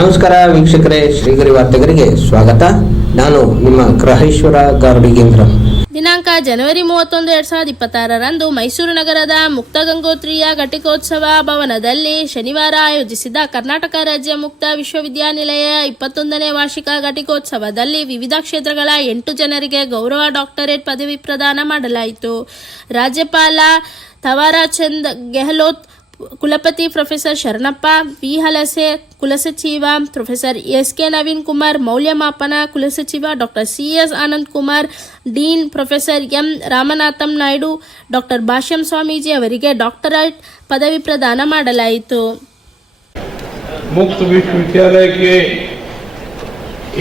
ನಮಸ್ಕಾರ ವೀಕ್ಷಕರೇ, ಶ್ರೀಗರಿ ವಾರ್ತೆಗರಿಗೆ ಸ್ವಾಗತ. ನಾನು ನಿಮ್ಮ ಗ್ರಹೇಶ್ವರ ಗಾರ್ಡಿಗೇಂದ್ರ. ದಿನಾಂಕ ಜನವರಿ 31, 2026ರಂದು ಮೈಸೂರು ನಗರದ ಮುಕ್ತಗಂಗೋತ್ರಿಯ ಘಟಿಕೋತ್ಸವ ಭವನದಲ್ಲಿ ಶನಿವಾರ ಆಯೋಜಿಸಿದ ಕರ್ನಾಟಕ ರಾಜ್ಯ ಮುಕ್ತ ವಿಶ್ವವಿದ್ಯಾನಿಲಯ 21ನೇ ವಾರ್ಷಿಕ ಘಟಿಕೋತ್ಸವದಲ್ಲಿ ವಿವಿಧ ಕ್ಷೇತ್ರಗಳ 8 ಜನರಿಗೆ ಗೌರವ ಡಾಕ್ಟರೇಟ್ ಪದವಿ ಪ್ರದಾನ ಮಾಡಲಾಯಿತು. ರಾಜ್ಯಪಾಲ ಥವರಚಂದ್ ಗೆಹ್ಲೋಟ್, ಕುಲಪತಿ ಪ್ರೊಫೆಸರ್ ಶರಣಪ್ಪ ವಿ ಹಲಸೆ, ಕುಲಸಚಿವ ಪ್ರೊಫೆಸರ್ ಎಸ್.ಕೆ. ನವೀನ್ ಕುಮಾರ್, ಮೌಲ್ಯಮಾಪನ ಕುಲಸಚಿವ doctor C S. Anand Kumar, dean professor M. Ramanatham Naidu, doctor Bhashyam Swamiji ಅವರಿಗೆ ಡಾಕ್ಟರೇಟ್ ಪದವಿ ಪ್ರದಾನ ಮಾಡಲಾಯಿತು. मुक्त विश्वविद्यालय के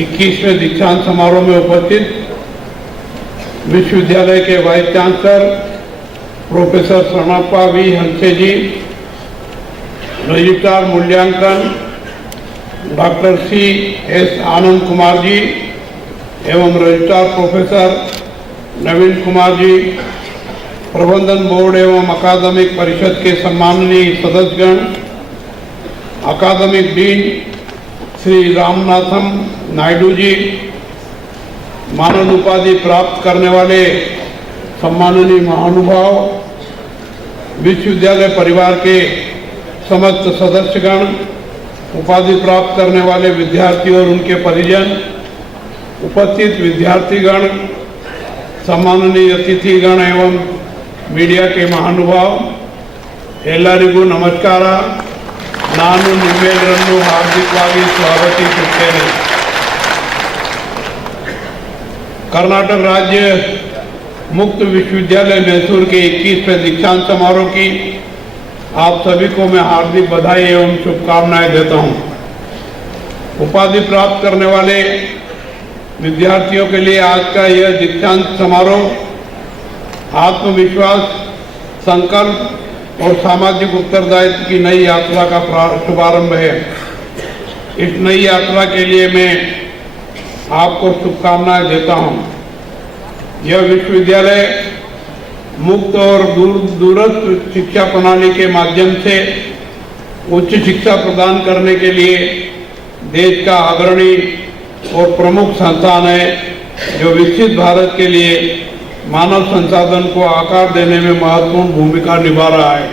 21वें दीक्षांत समारोह में उपस्थित विश्वविद्यालय के vice chancellor professor Sharanappa V Halase ji, registrar मूल्यांकन डॉक्टर सी.एस. आनंद कुमार जी एवं रजिस्ट्रार प्रोफेसर नवीन कुमार जी, प्रबंधन बोर्ड एवं अकादमिक परिषद के सम्माननीय सदस्यगण, अकादमिक डीन श्री रामनाथम नायडू जी, मानद उपाधि प्राप्त करने वाले सम्माननीय महानुभाव, विश्वविद्यालय परिवार के समस्त सदस्यगण, उपाधि प्राप्त करने वाले विद्यार्थी और उनके परिजन, उपस्थित विद्यार्थीगण, सम्माननीय अतिथिगण एवं मीडिया के महानुभाव, ಎಲ್ಲರಿಗೂ ನಮಸ್ಕಾರ. ನಾನು ನಿಮ್ಮೆಲ್ಲರನ್ನು ಹಾರ್ದಿಕವಾಗಿ ಸ್ವಾಗತಿಸುತ್ತೇನೆ. कर्नाटक राज्य मुक्त विश्वविद्यालय मैसूर के 21वें दीक्षांत समारोह की आप सभी को मैं हार्दिक बधाई एवं शुभकामनाएं देता हूं. उपाधि प्राप्त करने वाले विद्यार्थियों के लिए आज का यह दीक्षांत समारोह आत्मविश्वास, संकल्प और सामाजिक उत्तरदायित्व की नई यात्रा का शुभारंभ है. इस नई यात्रा के लिए मैं आपको शुभकामनाएं देता हूं. यह विश्वविद्यालय मुक्त और दूरस्थ शिक्षा प्रणाली के माध्यम से उच्च शिक्षा प्रदान करने के लिए देश का अग्रणी और प्रमुख संस्थान है, जो विकसित भारत के लिए मानव संसाधन को आकार देने में महत्वपूर्ण भूमिका निभा रहा है.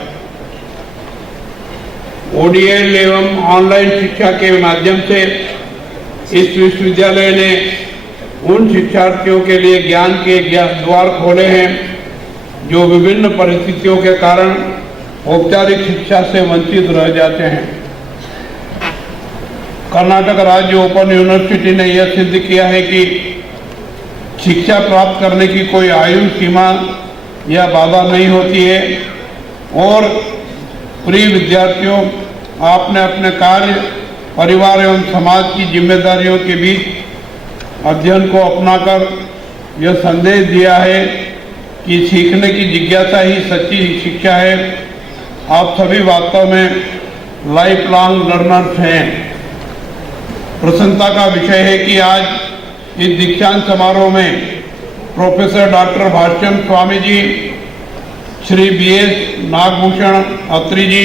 ओडीएल एवं ऑनलाइन शिक्षा के माध्यम से इस विश्वविद्यालय ने उन शिक्षार्थियों के लिए ज्ञान के द्वार खोले हैं जो विभिन्न परिस्थितियों के कारण औपचारिक शिक्षा से वंचित रह जाते हैं. कर्नाटक राज्य ओपन यूनिवर्सिटी ने यह सिद्ध किया है कि शिक्षा प्राप्त करने की कोई आयु सीमा या बाधा नहीं होती है और प्रिय विद्यार्थियों, आपने अपने कार्य, परिवार एवं समाज की जिम्मेदारियों के बीच अध्ययन को अपनाकर यह संदेश दिया है कि सीखने की जिज्ञासा ही सच्ची शिक्षा है. आप सभी वास्तव में लाइफ लॉन्ग लर्नर्स हैं. प्रसन्नता का विषय है कि आज इस दीक्षांत समारोह में professor doctor भाष्यम Swami ji, Shri BS. Nagabhushan अत्री जी,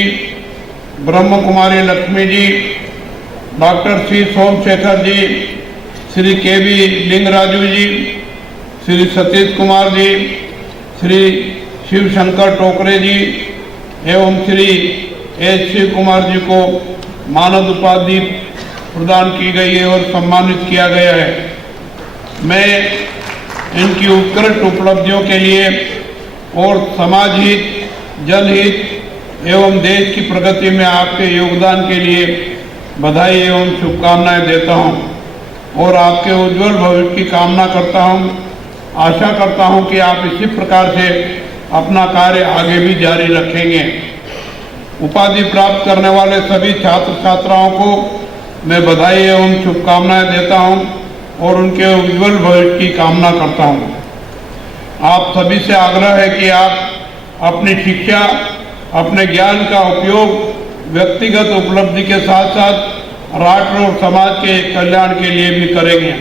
ब्रह्म कुमारी लक्ष्मी जी, डॉक्टर श्री सोमशेखर जी, श्री के.बी. लिंगराजू जी, श्री सतीश कुमार जी, श्री शिवशंकर टोकरे जी एवं श्री एच.सी. कुमार जी को मानद उपाधि प्रदान की गई है और सम्मानित किया गया है. मैं इनकी उत्कृष्ट उपलब्धियों के लिए और समाज हित, जनहित एवं देश की प्रगति में आपके योगदान के लिए बधाई एवं शुभकामनाएं देता हूं और आपके उज्जवल भविष्य की कामना करता हूं. आशा करता हूं कि आप इसी प्रकार से अपना कार्य आगे भी जारी रखेंगे. उपाधि प्राप्त करने वाले सभी छात्र छात्राओं को मैं बधाई एवं शुभकामनाएं देता हूं और उनके उज्जवल भविष्य की कामना करता हूं. आप सभी से आग्रह है कि आप अपनी शिक्षा, अपने ज्ञान का उपयोग व्यक्तिगत उपलब्धि के साथ साथ राष्ट्र और समाज के कल्याण के लिए भी करेंगे.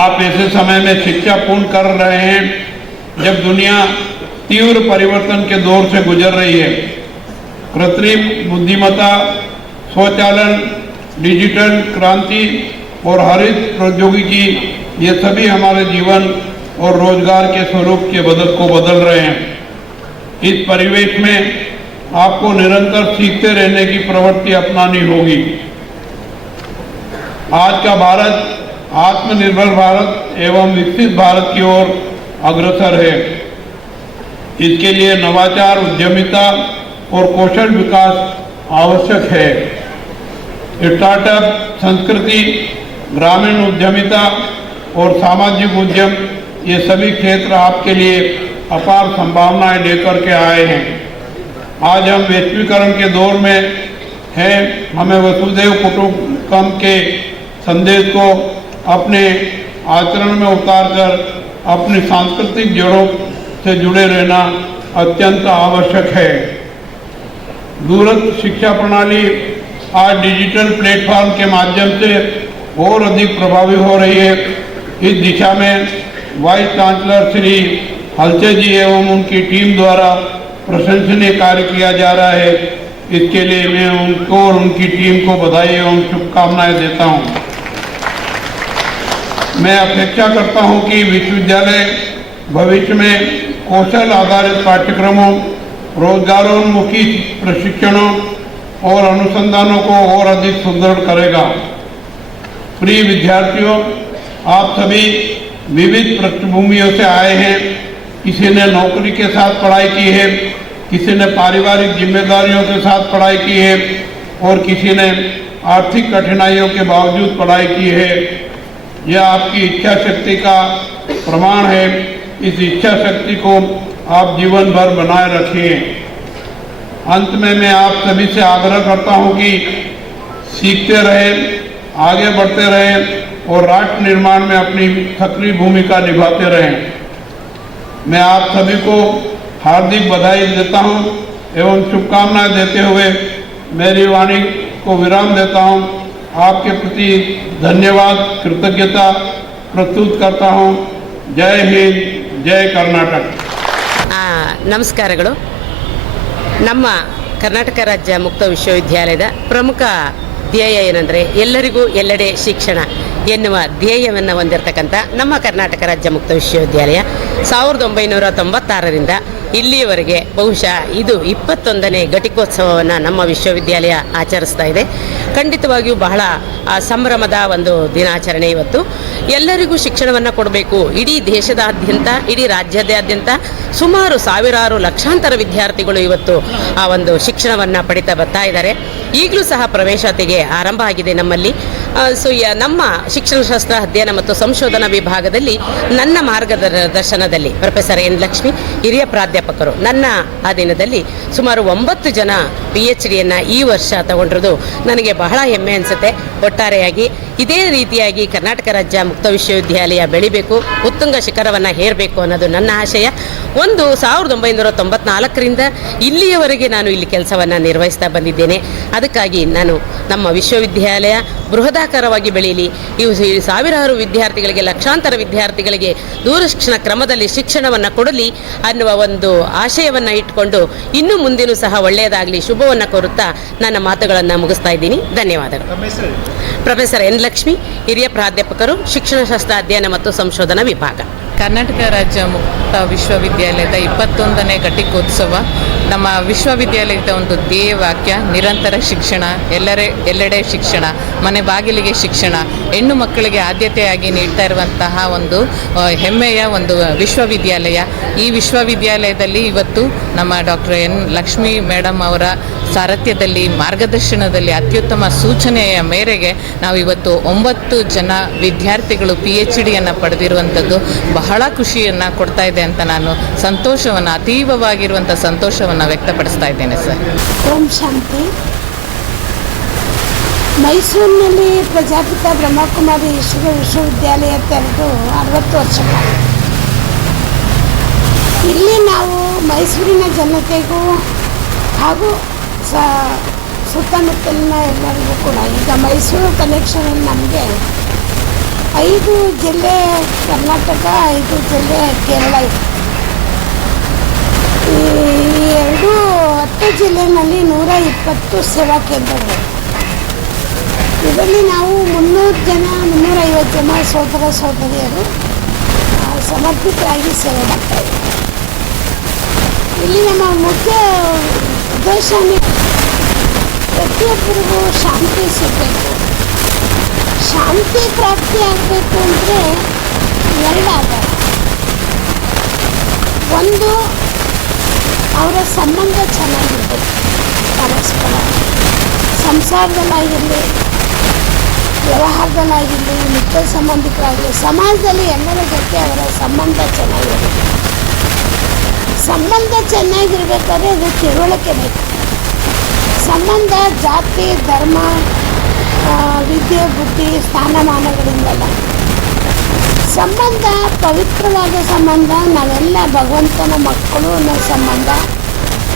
आप ऐसे समय में शिक्षा पूर्ण कर रहे हैं जब दुनिया तीव्र परिवर्तन के दौर से गुजर रही है. कृत्रिम बुद्धिमत्ता, स्वचालन, डिजिटल क्रांति और हरित प्रौद्योगिकी, ये सभी हमारे जीवन और रोजगार के स्वरूप के को बदल रहे हैं। इस परिवेश में आपको निरंतर सीखते रहने की प्रवृत्ति अपनानी होगी। आज का भारत आत्मनिर्भर भारत एवं विकसित भारत की ओर अग्रसर है। इसके लिए नवाचार, उद्यमिता और कौशल विकास आवश्यक है। स्टार्टअप, संस्कृति, ग्रामीण उद्यमिता और सामाजिक उद्यम, ये सभी क्षेत्र आपके लिए अपार संभावनाएं लेकर के आए हैं। आज हम वैश्वीकरण के दौर में हैं। हमें वसुधैव कुटुंबकम के संदेश को अपने आचरण में उतारकर अपनी सांस्कृतिक जड़ों से जुड़े रहना अत्यंत आवश्यक है। दूरस्थ शिक्षा प्रणाली आज डिजिटल प्लेटफॉर्म के माध्यम से और अधिक प्रभावी हो रही है। इस दिशा में वाइस चांसलर श्री हलचे जी एवं उनकी टीम द्वारा प्रशंसनीय कार्य किया जा रहा है। इसके लिए मैं उनको और उनकी टीम को बधाई एवं शुभकामनाएं देता हूं। मैं अपेक्षा करता हूं कि विश्वविद्यालय भविष्य में कौशल आधारित पाठ्यक्रमों, रोजगारोन्मुखी प्रशिक्षणों और अनुसंधानों को और अधिक सुदृढ़ करेगा। प्रिय विद्यार्थियों, आप सभी विविध पृष्ठभूमियों से आए हैं। किसी ने नौकरी के साथ पढ़ाई की है, किसी ने पारिवारिक जिम्मेदारियों के साथ पढ़ाई की है और किसी ने आर्थिक कठिनाइयों के बावजूद पढ़ाई की है। यह आपकी इच्छा शक्ति का प्रमाण है। इस इच्छा शक्ति को आप जीवन भर बनाए रखिए। अंत में मैं आप सभी से आग्रह करता हूं कि सीखते रहें, आगे बढ़ते रहें और राष्ट्र निर्माण में अपनी सक्रिय भूमिका निभाते रहें। मैं आप सभी को हार्दिक बधाई देता हूं एवं शुभकामनाएं देते हुए मेरी वाणी को विराम देता हूं। आपके प्रति धन्यवाद, कृतज्ञता प्रस्तुत करता हूं। जय हिंद, जय कर्नाटक। ನಮಸ್ಕಾರಗಳು. ನಮ್ಮ ಕರ್ನಾಟಕ ರಾಜ್ಯ ಮುಕ್ತ ವಿಶ್ವವಿದ್ಯಾಲಯದ ಪ್ರಮುಖ ಧ್ಯೇಯ ಏನಂದರೆ ಎಲ್ಲರಿಗೂ ಎಲ್ಲೆಡೆ ಶಿಕ್ಷಣ ಎನ್ನುವ ಧ್ಯೇಯವನ್ನು ಹೊಂದಿರತಕ್ಕಂಥ ನಮ್ಮ ಕರ್ನಾಟಕ ರಾಜ್ಯ ಮುಕ್ತ ವಿಶ್ವವಿದ್ಯಾಲಯ 1996ರಿಂದ ಇಲ್ಲಿಯವರೆಗೆ ಬಹುಶಃ ಇದು 21ನೇ ಘಟಿಕೋತ್ಸವವನ್ನು ನಮ್ಮ ವಿಶ್ವವಿದ್ಯಾಲಯ ಆಚರಿಸ್ತಾ ಇದೆ. ಖಂಡಿತವಾಗಿಯೂ ಬಹಳ ಸಂಭ್ರಮದ ಒಂದು ದಿನಾಚರಣೆ ಇವತ್ತು. ಎಲ್ಲರಿಗೂ ಶಿಕ್ಷಣವನ್ನು ಕೊಡಬೇಕು. ಇಡೀ ದೇಶದಾದ್ಯಂತ, ಇಡೀ ರಾಜ್ಯದಾದ್ಯಂತ ಸುಮಾರು ಸಾವಿರಾರು ಲಕ್ಷಾಂತರ ವಿದ್ಯಾರ್ಥಿಗಳು ಇವತ್ತು ಆ ಒಂದು ಶಿಕ್ಷಣವನ್ನು ಪಡಿತಾ ಬರ್ತಾ ಇದ್ದಾರೆ. ಈಗಲೂ ಸಹ ಪ್ರವೇಶಾತಿಗೆ ಆರಂಭ ಆಗಿದೆ ನಮ್ಮಲ್ಲಿ. ನಮ್ಮ ಶಿಕ್ಷಣಶಾಸ್ತ್ರ ಅಧ್ಯಯನ ಮತ್ತು ಸಂಶೋಧನಾ ವಿಭಾಗದಲ್ಲಿ ನನ್ನ ಮಾರ್ಗದರ್ಶನದಲ್ಲಿ ಪ್ರೊಫೆಸರ್ ಎನ್ ಲಕ್ಷ್ಮಿ ಹಿರಿಯ ಪ್ರಾಧ್ಯಾಪಕರು, ನನ್ನ ಅಧೀನದಲ್ಲಿ ಸುಮಾರು 9 ಜನ PhDಯನ್ನು ಈ ವರ್ಷ ತಗೊಂಡಿರೋದು ನನಗೆ ಬಹಳ ಹೆಮ್ಮೆ ಅನಿಸುತ್ತೆ. ಒಟ್ಟಾರೆಯಾಗಿ ಇದೇ ರೀತಿಯಾಗಿ ಕರ್ನಾಟಕ ರಾಜ್ಯ ಮುಕ್ತ ವಿಶ್ವವಿದ್ಯಾಲಯ ಬೆಳಿಬೇಕು, ಉತ್ತುಂಗ ಶಿಖರವನ್ನು ಹೇರಬೇಕು ಅನ್ನೋದು ನನ್ನ ಆಶಯ. 1994ರಿಂದ ಇಲ್ಲಿಯವರೆಗೆ ನಾನು ಇಲ್ಲಿ ಕೆಲಸವನ್ನು ನಿರ್ವಹಿಸ್ತಾ ಬಂದಿದ್ದೇನೆ. ಅದಕ್ಕಾಗಿ ನಾನು ನಮ್ಮ ವಿಶ್ವವಿದ್ಯಾಲಯ ಬೃಹದಾಕಾರವಾಗಿ ಬೆಳೀಲಿ, ಇವು ಸಾವಿರಾರು ವಿದ್ಯಾರ್ಥಿಗಳಿಗೆ, ಲಕ್ಷಾಂತರ ವಿದ್ಯಾರ್ಥಿಗಳಿಗೆ ದೂರಶಿಕ್ಷಣ ಕ್ರಮದಲ್ಲಿ ಶಿಕ್ಷಣವನ್ನು ಕೊಡಲಿ ಅನ್ನುವ ಒಂದು ಆಶಯವನ್ನು ಇಟ್ಕೊಂಡು ಇನ್ನು ಮುಂದಿನೂ ಸಹ ಒಳ್ಳೆಯದಾಗಲಿ ಶುಭವನ್ನು ಕೋರುತ್ತಾ ನನ್ನ ಮಾತುಗಳನ್ನು ಮುಗಿಸ್ತಾ ಇದ್ದೀನಿ. ಧನ್ಯವಾದಗಳು. ಪ್ರೊಫೆಸರ್ ಎನ್ ಲಕ್ಷ್ಮಿ, ಹಿರಿಯ ಪ್ರಾಧ್ಯಾಪಕರು, ಶಿಕ್ಷಣಶಾಸ್ತ್ರ ಅಧ್ಯಯನ ಮತ್ತು ಸಂಶೋಧನಾ ವಿಭಾಗ. ಕರ್ನಾಟಕ ರಾಜ್ಯ ಮುಕ್ತ ವಿಶ್ವವಿದ್ಯಾಲಯದ 21ನೇ ಘಟಿಕೋತ್ಸವ. ನಮ್ಮ ವಿಶ್ವವಿದ್ಯಾಲಯದ ಒಂದು ಧ್ಯೇಯ ವಾಕ್ಯ ನಿರಂತರ ಶಿಕ್ಷಣ, ಎಲ್ಲೆಡೆ ಶಿಕ್ಷಣ, ಮನೆ ಬಾಗಿಲಿಗೆ ಶಿಕ್ಷಣ, ಹೆಣ್ಣು ಮಕ್ಕಳಿಗೆ ಆದ್ಯತೆಯಾಗಿ ನೀಡ್ತಾ ಇರುವಂತಹ ಒಂದು ಹೆಮ್ಮೆಯ ಒಂದು ವಿಶ್ವವಿದ್ಯಾಲಯ. ಈ ವಿಶ್ವವಿದ್ಯಾಲಯದಲ್ಲಿ ಇವತ್ತು ನಮ್ಮ ಡಾಕ್ಟರ್ ಎನ್ ಲಕ್ಷ್ಮಿ ಮೇಡಮ್ ಅವರ ಸಾರಥ್ಯದಲ್ಲಿ, ಮಾರ್ಗದರ್ಶನದಲ್ಲಿ, ಅತ್ಯುತ್ತಮ ಸೂಚನೆಯ ಮೇರೆಗೆ ನಾವು ಇವತ್ತು 9 ಜನ ವಿದ್ಯಾರ್ಥಿಗಳು PhDಯನ್ನು ಪಡೆದಿರುವಂಥದ್ದು ಬಹಳ ಖುಷಿಯನ್ನು ಕೊಡ್ತಾ ಇದೆ ಅಂತ ನಾನು ಸಂತೋಷವನ್ನು, ಅತೀವವಾಗಿರುವಂಥ ಸಂತೋಷವನ್ನು ವ್ಯಕ್ತಪಡಿಸ್ತಾ ಇದ್ದೇನೆ ಸರ್. ಓಂ ಶಾಂತಿ. ಮೈಸೂರಿನಲ್ಲಿ ಪ್ರಜಾಪಿತ ಬ್ರಹ್ಮಕುಮಾರಿ ವಿಶ್ವವಿದ್ಯಾಲಯ ತೆರೆದು 60 ವರ್ಷಗಳು. ಇಲ್ಲಿ ನಾವು ಮೈಸೂರಿನ ಜನತೆಗೂ ಹಾಗೂ ಸುತ್ತಮುತ್ತಲಿನ ಎಲ್ಲರಿಗೂ ಕೂಡ ಈಗ ಮೈಸೂರು ಕನೆಕ್ಷನ್ ನಮಗೆ 5 ಜಿಲ್ಲೆ ಕರ್ನಾಟಕ, 5 ಜಿಲ್ಲೆ ಕೇರಳ ಇದೆ. ಈ 10 ಜಿಲ್ಲೆಯಲ್ಲಿ 120 ಸೇವಾ ಕೇಂದ್ರಗಳು. ಇದರಲ್ಲಿ ನಾವು 350 ಜನ ಸೋದರ ಸೋದರಿಯರು ಸಮರ್ಪಿತರಾಗಿ ಸೇವೆ ಮಾಡ್ತಾಯಿದ್ದೀವಿ. ಇಲ್ಲಿ ನಮ್ಮ ಮುಖ್ಯ ಉದ್ದೇಶನೇ ಪ್ರತಿಯೊಬ್ಬರಿಗೂ ಶಾಂತಿ ಸಿಗಬೇಕು. ಶಾಂತಿ ಪ್ರಾಪ್ತಿ ಆಗಬೇಕು ಅಂದರೆ 2 ಆಧಾರ. ಒಂದು, ಅವರ ಸಂಬಂಧ ಚೆನ್ನಾಗಿರಬೇಕು, ಪರಸ್ಪರ ಸಂಸಾರದಲ್ಲಾಗಿರಲಿ, ವ್ಯವಹಾರದಲ್ಲಾಗಿರಲಿ, ನಿತ್ಯ ಸಂಬಂಧಿಕರಾಗಲಿ, ಸಮಾಜದಲ್ಲಿ ಎಲ್ಲರ ಜೊತೆ ಅವರ ಸಂಬಂಧ ಚೆನ್ನಾಗಿರಬೇಕು. ಸಂಬಂಧ ಚೆನ್ನಾಗಿರ್ಬೇಕಾದ್ರೆ ಅದು ತಿಳುವಳಿಕೆ ಬೇಕು. ಸಂಬಂಧ ಜಾತಿ, ಧರ್ಮ, ವಿದ್ಯೆ, ಬುದ್ಧಿ, ಸ್ಥಾನಮಾನಗಳಿಂದಲ್ಲ. ಸಂಬಂಧ ಪವಿತ್ರವಾದ ಸಂಬಂಧ. ನಾವೆಲ್ಲ ಭಗವಂತನ ಮಕ್ಕಳು ಅನ್ನೋ ಸಂಬಂಧ.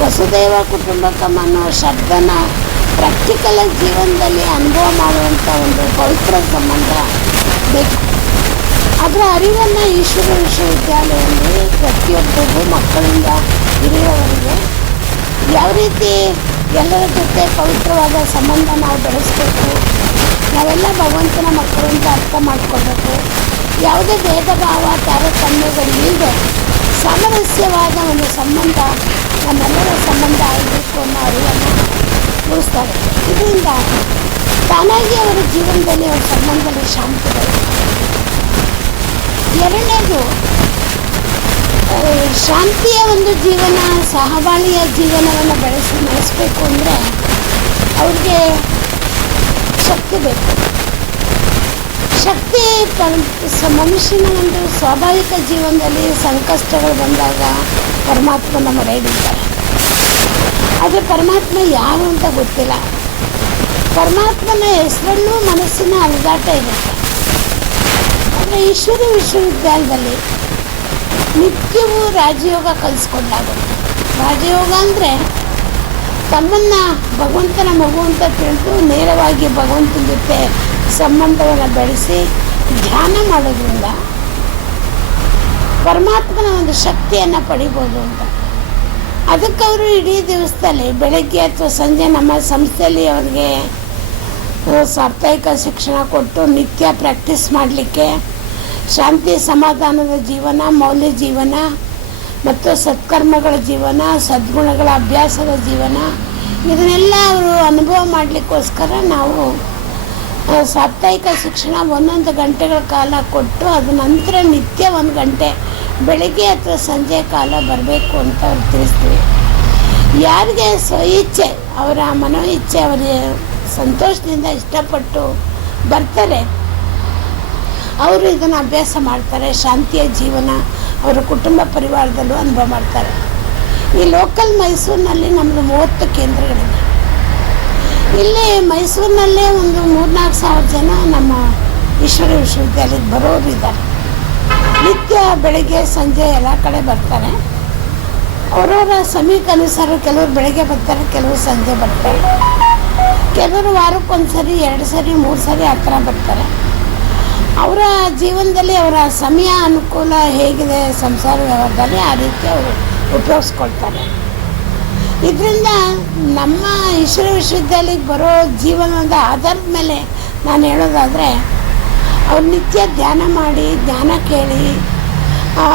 ವಸುದೈವ ಕುಟುಂಬಕಂ ಅನ್ನೋ ಶಬ್ದನ ಪ್ರಾಕ್ಟಿಕಲ್ ಜೀವನದಲ್ಲಿ ಅನುಭವ ಮಾಡುವಂಥ ಒಂದು ಪವಿತ್ರ ಸಂಬಂಧ ಬೇಕು. ಅದರ ಅರಿವನ್ನು ಈಶ್ವರ ವಿಶ್ವವಿದ್ಯಾಲಯದಲ್ಲಿ ಪ್ರತಿಯೊಬ್ಬರಿಗೂ ಮಕ್ಕಳಿಂದ ಹಿರಿಯವರಿಗೆ ಯಾವ ರೀತಿ ಎಲ್ಲರ ಜೊತೆ ಪವಿತ್ರವಾದ ಸಂಬಂಧ ನಾವು ಬೆಳೆಸಬೇಕು, ನಾವೆಲ್ಲ ಭಗವಂತನ ಮಕ್ಕಳು ಅಂತ ಅರ್ಥ ಮಾಡ್ಕೋಬೇಕು. ಯಾವುದೇ ಭೇದ ಭಾವ ತಾರತಮ್ಯಗಳಿಲ್ಲದೆ ಸಾಮರಸ್ಯವಾದ ಒಂದು ಸಂಬಂಧ ನಮ್ಮೆಲ್ಲರ ಸಂಬಂಧ ಆಗಬೇಕು ಅನ್ನೋ ಅರಿವನ್ನು ಮೂಡಿಸ್ತಾರೆ. ಇದರಿಂದ ತಾನಾಗಿ ಅವರ ಜೀವನದಲ್ಲಿ ಅವರ ಸಂಬಂಧದಲ್ಲಿ ಶಾಂತಿ ಬರುತ್ತೆ. 2ನೇದು, ಶಾಂತಿಯ ಒಂದು ಜೀವನ, ಸಹಬಾಳಿಯ ಜೀವನವನ್ನು ನಡೆಸಬೇಕು ಅಂದರೆ ಅವ್ರಿಗೆ ಶಕ್ತಿ ಬೇಕು. ಶಕ್ತಿ ಮನುಷ್ಯನ ಒಂದು ಸ್ವಾಭಾವಿಕ ಜೀವನದಲ್ಲಿ ಸಂಕಷ್ಟಗಳು ಬಂದಾಗ ಪರಮಾತ್ಮನ ಮೊರೆ ಇಡ್ತಾರೆ. ಆದರೆ ಪರಮಾತ್ಮ ಯಾರು ಅಂತ ಗೊತ್ತಿಲ್ಲ. ಪರಮಾತ್ಮನ ಹೆಸರಲ್ಲೂ ಮನಸ್ಸಿನ ಅಲುಗಾಟ ಇರುತ್ತೆ. ಆದರೆ ಈಶ್ವರ ವಿಶ್ವವಿದ್ಯಾಲಯದಲ್ಲಿ ನಿತ್ಯವೂ ರಾಜಯೋಗ ಕಲಿಸ್ಕೊಂಡಾಗುತ್ತೆ. ರಾಜಯೋಗ ಅಂದರೆ ತಮ್ಮನ್ನು ಭಗವಂತನ ಮಗು ಅಂತ ತಿಳಿದು ನೇರವಾಗಿ ಭಗವಂತನ ಜೊತೆ ಸಂಬಂಧವನ್ನು ಬೆಳೆಸಿ ಧ್ಯಾನ ಮಾಡೋದ್ರಿಂದ ಪರಮಾತ್ಮನ ಒಂದು ಶಕ್ತಿಯನ್ನು ಪಡಿಬೋದು ಅಂತ. ಅದಕ್ಕೆ ಅವರು ಇಡೀ ದಿವಸದಲ್ಲಿ ಬೆಳಗ್ಗೆ ಅಥವಾ ಸಂಜೆ ನಮ್ಮ ಸಂಸ್ಥೆಯಲ್ಲಿ ಅವ್ರಿಗೆ ಸಾಪ್ತಾಹಿಕ ಶಿಕ್ಷಣ ಕೊಟ್ಟು ನಿತ್ಯ ಪ್ರಾಕ್ಟೀಸ್ ಮಾಡಲಿಕ್ಕೆ ಶಾಂತಿ ಸಮಾಧಾನದ ಜೀವನ, ಮೌಲ್ಯ ಜೀವನ ಮತ್ತು ಸತ್ಕರ್ಮಗಳ ಜೀವನ, ಸದ್ಗುಣಗಳ ಅಭ್ಯಾಸದ ಜೀವನ, ಇದನ್ನೆಲ್ಲ ಅವರು ಅನುಭವ ಮಾಡಲಿಕ್ಕೋಸ್ಕರ ನಾವು ಸಾಪ್ತಾಹಿಕ ಶಿಕ್ಷಣ 1 ಗಂಟೆಗಳ ಕಾಲ ಕೊಟ್ಟು ಅದ ನಂತರ ನಿತ್ಯ 1 ಗಂಟೆ ಬೆಳಗ್ಗೆ ಅಥವಾ ಸಂಜೆ ಕಾಲ ಬರಬೇಕು ಅಂತ ಅವ್ರು ತಿಳಿಸ್ತೀವಿ. ಯಾರಿಗೆ ಸ್ವಇಚ್ಛೆ, ಅವರ ಮನೋ ಇಚ್ಛೆ, ಅವರಿಗೆ ಸಂತೋಷದಿಂದ ಇಷ್ಟಪಟ್ಟು ಬರ್ತಾರೆ, ಅವರು ಇದನ್ನು ಅಭ್ಯಾಸ ಮಾಡ್ತಾರೆ. ಶಾಂತಿಯ ಜೀವನ ಅವರ ಕುಟುಂಬ ಪರಿವಾರದಲ್ಲೂ ಅನುಭವ ಮಾಡ್ತಾರೆ. ಈ ಲೋಕಲ್ ಮೈಸೂರಿನಲ್ಲಿ ನಮ್ಮದು 30 ಕೇಂದ್ರಗಳಿವೆ. ಇಲ್ಲಿ ಮೈಸೂರಿನಲ್ಲೇ ಒಂದು 3-4 ಸಾವಿರ ಜನ ನಮ್ಮ ಈಶ್ವರ ವಿಶ್ವವಿದ್ಯಾಲಯಕ್ಕೆ ಬರೋರು ಇದ್ದಾರೆ. ನಿತ್ಯ ಬೆಳಗ್ಗೆ ಸಂಜೆ ಎಲ್ಲ ಕಡೆ ಬರ್ತಾರೆ. ಅವರವರ ಸಮಯಕ್ಕನುಸಾರ ಕೆಲವರು ಬೆಳಗ್ಗೆ ಬರ್ತಾರೆ, ಕೆಲವರು ಸಂಜೆ ಬರ್ತಾರೆ, ಕೆಲವರು ವಾರಕ್ಕೊಂದು ಸರಿ, 2 ಸರಿ, 3 ಸರಿ ಆ ಥರ ಬರ್ತಾರೆ. ಅವರ ಜೀವನದಲ್ಲಿ ಅವರ ಸಮಯ ಅನುಕೂಲ ಹೇಗಿದೆ ಸಂಸಾರ ವ್ಯವಹಾರದಲ್ಲಿ ಆ ರೀತಿ ಅವರು ಉಪಯೋಗಿಸ್ಕೊಳ್ತಾರೆ. ಇದರಿಂದ ನಮ್ಮ ಈಶ್ವರ ವಿಶ್ವವಿದ್ಯಾಲಯಕ್ಕೆ ಬರೋ ಜೀವನದ ಆಧಾರದ ಮೇಲೆ ನಾನು ಹೇಳೋದಾದರೆ, ಅವ್ರು ನಿತ್ಯ ಧ್ಯಾನ ಮಾಡಿ, ಜ್ಞಾನ ಕೇಳಿ,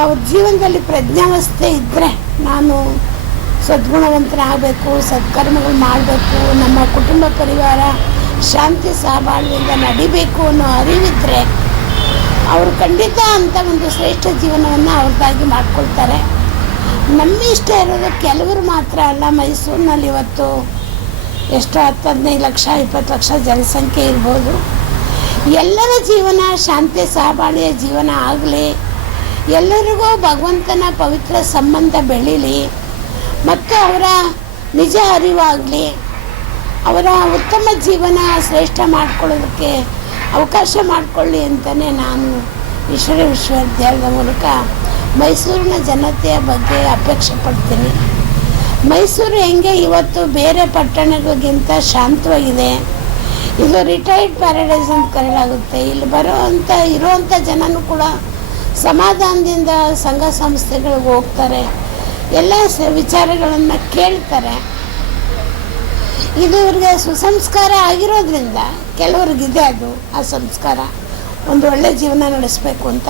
ಅವ್ರ ಜೀವನದಲ್ಲಿ ಪ್ರಜ್ಞಾವಸ್ಥೆ ಇದ್ದರೆ ನಾನು ಸದ್ಗುಣವಂತರಾಗಬೇಕು, ಸತ್ಕರ್ಮಗಳು ಮಾಡಬೇಕು, ನಮ್ಮ ಕುಟುಂಬ ಪರಿವಾರ ಶಾಂತಿ ಸಹಬಾಳ್ವೆಯಿಂದ ನಡಿಬೇಕು ಅನ್ನೋ ಅರಿವಿದ್ದರೆ ಅವರು ಖಂಡಿತ ಅಂಥ ಒಂದು ಶ್ರೇಷ್ಠ ಜೀವನವನ್ನು ಅವ್ರದ್ದಾಗಿ ಮಾಡ್ಕೊಳ್ತಾರೆ. ನಮ್ಮ ಇಷ್ಟ ಇರೋದು ಕೆಲವರು ಮಾತ್ರ ಅಲ್ಲ. ಮೈಸೂರಿನಲ್ಲಿ ಇವತ್ತು ಎಷ್ಟು 10-15 ಲಕ್ಷ 20 ಲಕ್ಷ ಜನಸಂಖ್ಯೆ ಇರ್ಬೋದು. ಎಲ್ಲರ ಜೀವನ ಶಾಂತಿ ಸಹಬಾಳ್ವೆಯ ಜೀವನ ಆಗಲಿ, ಎಲ್ಲರಿಗೂ ಭಗವಂತನ ಪವಿತ್ರ ಸಂಬಂಧ ಬೆಳೀಲಿ ಮತ್ತು ಅವರ ನಿಜ ಅರಿವಾಗಲಿ, ಅವರ ಉತ್ತಮ ಜೀವನ ಶ್ರೇಷ್ಠ ಮಾಡ್ಕೊಳ್ಳೋದಕ್ಕೆ ಅವಕಾಶ ಮಾಡಿಕೊಳ್ಳಿ ಅಂತಲೇ ನಾನು ಈಶ್ವರ ವಿಶ್ವವಿದ್ಯಾಲಯದ ಮೂಲಕ ಮೈಸೂರಿನ ಜನತೆಯ ಬಗ್ಗೆ ಅಪೇಕ್ಷೆ ಪಡ್ತೀನಿ. ಮೈಸೂರು ಹೆಂಗೆ ಇವತ್ತು ಬೇರೆ ಪಟ್ಟಣಗಳಿಗಿಂತ ಶಾಂತವಾಗಿದೆ. ಇದು ರಿಟೈರ್ಡ್ ಪ್ಯಾರಡೈಸ್ ಅಂತ ಕರೆಯಲಾಗುತ್ತೆ. ಇಲ್ಲಿ ಇರೋವಂಥ ಜನನೂ ಕೂಡ ಸಮಾಧಾನದಿಂದ ಸಂಘ ಸಂಸ್ಥೆಗಳಿಗೆ ಹೋಗ್ತಾರೆ, ಎಲ್ಲ ವಿಚಾರಗಳನ್ನು ಕೇಳ್ತಾರೆ. ಇದು ಇವ್ರಿಗೆ ಸುಸಂಸ್ಕಾರ ಆಗಿರೋದ್ರಿಂದ ಕೆಲವ್ರಿಗಿದೆ ಅದು ಆ ಸಂಸ್ಕಾರ, ಒಂದು ಒಳ್ಳೆ ಜೀವನ ನಡೆಸಬೇಕು ಅಂತ.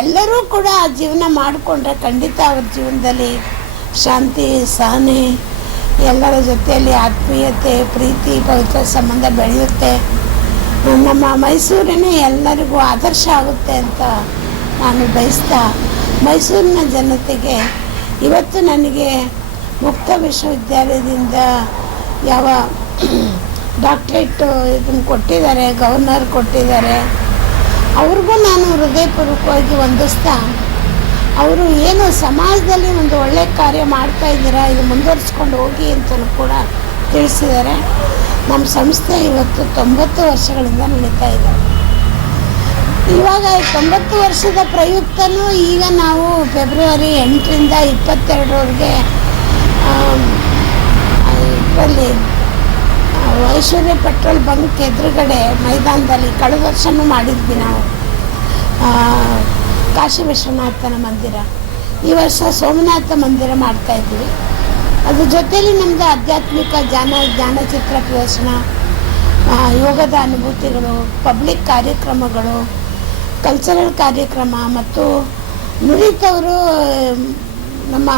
ಎಲ್ಲರೂ ಕೂಡ ಆ ಜೀವನ ಮಾಡಿಕೊಂಡ್ರೆ ಖಂಡಿತ ಅವ್ರ ಜೀವನದಲ್ಲಿ ಶಾಂತಿ, ಸಹನೆ, ಎಲ್ಲರ ಜೊತೆಯಲ್ಲಿ ಆತ್ಮೀಯತೆ, ಪ್ರೀತಿ, ಪವಿತ್ರ ಸಂಬಂಧ ಬೆಳೆಯುತ್ತೆ. ನಮ್ಮ ಮೈಸೂರಿನೇ ಎಲ್ಲರಿಗೂ ಆದರ್ಶ ಆಗುತ್ತೆ ಅಂತ ನಾನು ಬಯಸ್ತಾ, ಮೈಸೂರಿನ ಜನತೆಗೆ ಇವತ್ತು ನನಗೆ ಮುಕ್ತ ವಿಶ್ವವಿದ್ಯಾಲಯದಿಂದ ಯಾವ ಡಾಕ್ಟ್ರೇಟ್ ಇದನ್ನು ಕೊಟ್ಟಿದ್ದಾರೆ, ಗವರ್ನರ್ ಕೊಟ್ಟಿದ್ದಾರೆ, ಅವ್ರಿಗೂ ನಾನು ಹೃದಯಪೂರ್ವಕವಾಗಿ ವಂದಿಸ್ತಾ, ಅವರು ಏನು ಸಮಾಜದಲ್ಲಿ ಒಂದು ಒಳ್ಳೆಯ ಕಾರ್ಯ ಮಾಡ್ತಾ ಇದ್ದೀರಾ, ಇದು ಮುಂದುವರಿಸ್ಕೊಂಡು ಹೋಗಿ ಅಂತಲೂ ಕೂಡ ತಿಳಿಸಿದ್ದಾರೆ. ನಮ್ಮ ಸಂಸ್ಥೆ ಇವತ್ತು 90 ವರ್ಷಗಳಿಂದ ನಡೀತಾ ಇದೆ. ಇವಾಗ 90 ವರ್ಷದ ಪ್ರಯುಕ್ತನೂ ಈಗ ನಾವು ಫೆಬ್ರವರಿ 8ರಿಂದ 22ರವರೆಗೆ ಇದರಲ್ಲಿ ಐಶ್ವರ್ಯ ಪೆಟ್ರೋಲ್ ಬಂಕ್ ಎದುರುಗಡೆ ಮೈದಾನದಲ್ಲಿ ಕಳೆದ ವರ್ಷವೂ ಮಾಡಿದ್ವಿ ನಾವು ಕಾಶಿ ವಿಶ್ವನಾಥನ ಮಂದಿರ. ಈ ವರ್ಷ ಸೋಮನಾಥ ಮಂದಿರ ಮಾಡ್ತಾಯಿದ್ವಿ. ಅದ್ರ ಜೊತೆಯಲ್ಲಿ ನಮ್ಮದು ಆಧ್ಯಾತ್ಮಿಕ ಜ್ಞಾನಚಿತ್ರ ಪ್ರದರ್ಶನ, ಯೋಗದ ಅನುಭೂತಿಗಳು, ಪಬ್ಲಿಕ್ ಕಾರ್ಯಕ್ರಮಗಳು, ಕಲ್ಚರಲ್ ಕಾರ್ಯಕ್ರಮ ಮತ್ತು ನುರಿತವರು ನಮ್ಮ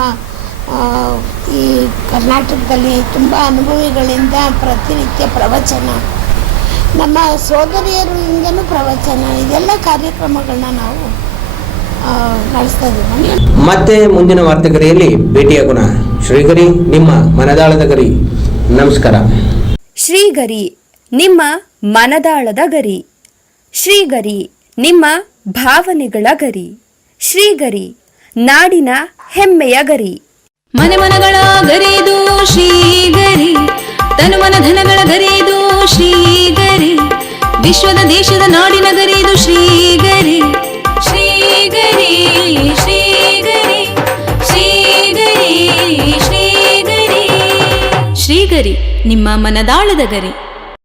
ಈ ಕರ್ನಾಟಕದಲ್ಲಿ ತುಂಬ ಅನುಭವಿಗಳಿಂದ ಪ್ರತಿನಿತ್ಯ ಪ್ರವಚನ, ನಮ್ಮ ಸೋದರಿಯರಿಂದನೂ ಪ್ರವಚನ, ಇದೆಲ್ಲ ಕಾರ್ಯಕ್ರಮಗಳನ್ನ ನಾವು ನಡೆಸ್ತಾ ಇದ್ದೀವಿ. ಮತ್ತೆ ಮುಂದಿನ ವಾರ್ತೆಗರಿಯಲ್ಲಿ ಭೇಟಿಯಾಗೋಣ. ಶ್ರೀಗರಿ, ನಿಮ್ಮ ಮನದಾಳದ ಗರಿ. ನಮಸ್ಕಾರ. ಶ್ರೀಗರಿ, ನಿಮ್ಮ ಮನದಾಳದ ಗರಿ. ಶ್ರೀಗರಿ, ನಿಮ್ಮ ಭಾವನೆಗಳ ಗರಿ. ಶ್ರೀಗರಿ, ನಾಡಿನ ಹೆಮ್ಮೆಯ ಗರಿ. ಮನೆ ಮನಗಳ ಗರಿದು ಶ್ರೀಗರಿ, ತನು ಮನ ಧನಗಳ ಗರಿದು ಶ್ರೀಗರಿ, ವಿಶ್ವದ ದೇಶದ ನಾಡಿನ ಗರಿದು ಶ್ರೀಗರಿ. ಶ್ರೀಗರಿ ಶ್ರೀಗರಿ ಶ್ರೀಗರಿ ಶ್ರೀಗರಿ ಶ್ರೀಗರಿ, ನಿಮ್ಮ ಮನದಾಳದ ಗರಿ.